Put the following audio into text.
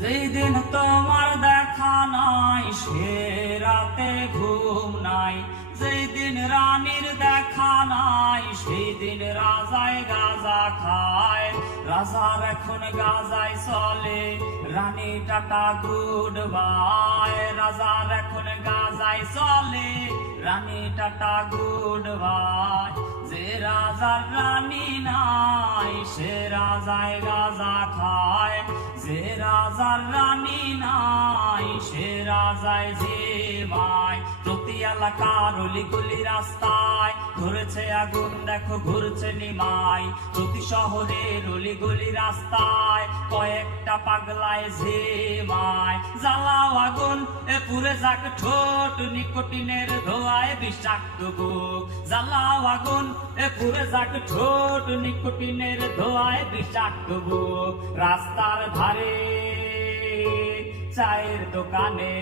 যেই দিন তোমার দেখা নাই সে রাতে ঘুম নাই, যেই দিন রানীর দেখা নাই সেই দিন রাজায় গাঁজা খায়। রাজার এখন গাঁজায় চলে, রানী টাটা গুড বাই। রাজার এখন গাঁজায় চলে, রানী টাটা গুড বাই। যে রাজার রানী নাই সে রাজায় গাঁজা খায়, যে রাজার রানী নাই সে রাজায় জিমায়। প্রতি এলাকার অলিগলি রাস্তায় ধরেছে আগুন, দেখো ঘুরছে নিমাই। প্রতি শহরের অলিগলি রাস্তায় কয়েকটা পাগলায় ঝিমায়। জ্বালাও আগুন এ পুরে যাক ঠোঁট, নিকোটিনের ধোঁয়ায় বিষাক্ত বুক। জ্বালাও আগুন এ পুরে যাক ঠোঁট, নিকোটিনের ধোঁয়ায় বিষাক্ত বুক। রাস্তার ধারে চায়ের দোকানে